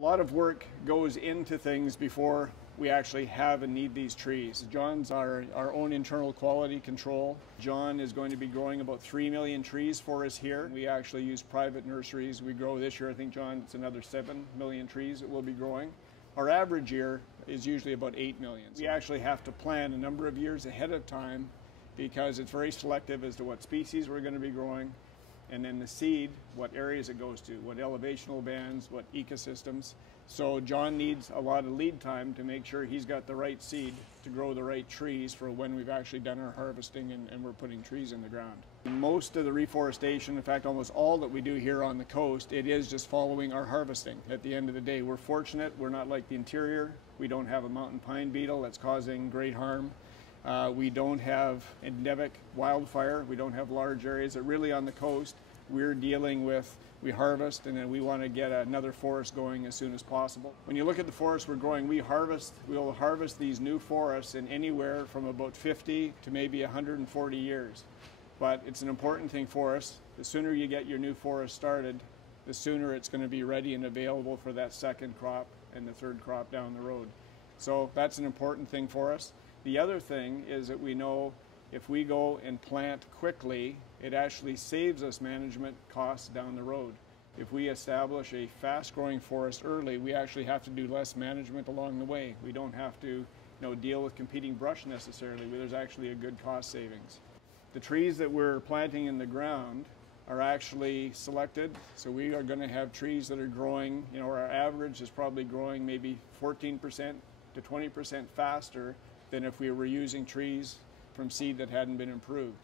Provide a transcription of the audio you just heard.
A lot of work goes into things before we actually have and need these trees. John's our own internal quality control. John is going to be growing about 3 million trees for us here. We actually use private nurseries. We grow this year, I think, John, it's another 7 million trees that we'll be growing. Our average year is usually about 8 million. We actually have to plan a number of years ahead of time because it's very selective as to what species we're going to be growing. And then the seed, what areas it goes to, what elevational bands, what ecosystems. So John needs a lot of lead time to make sure he's got the right seed to grow the right trees for when we've actually done our harvesting and we're putting trees in the ground. Most of the reforestation, in fact almost all that we do here on the coast, it is just following our harvesting. At the end of the day, we're fortunate, we're not like the interior. We don't have a mountain pine beetle that's causing great harm. We don't have endemic wildfire. We don't have large areas that really on the coast we're dealing with. We harvest and then we want to get another forest going as soon as possible. When you look at the forest we're growing, we'll harvest these new forests in anywhere from about 50 to maybe 140 years. But it's an important thing for us. The sooner you get your new forest started, the sooner it's going to be ready and available for that second crop and the third crop down the road. So that's an important thing for us. The other thing is that we know if we go and plant quickly, it actually saves us management costs down the road. If we establish a fast-growing forest early, we actually have to do less management along the way. We don't have to deal with competing brush necessarily. There's actually a good cost savings. The trees that we're planting in the ground are actually selected. So we are going to have trees that are growing, our average is probably growing maybe 14% to 20% faster than if we were using trees from seed that hadn't been improved.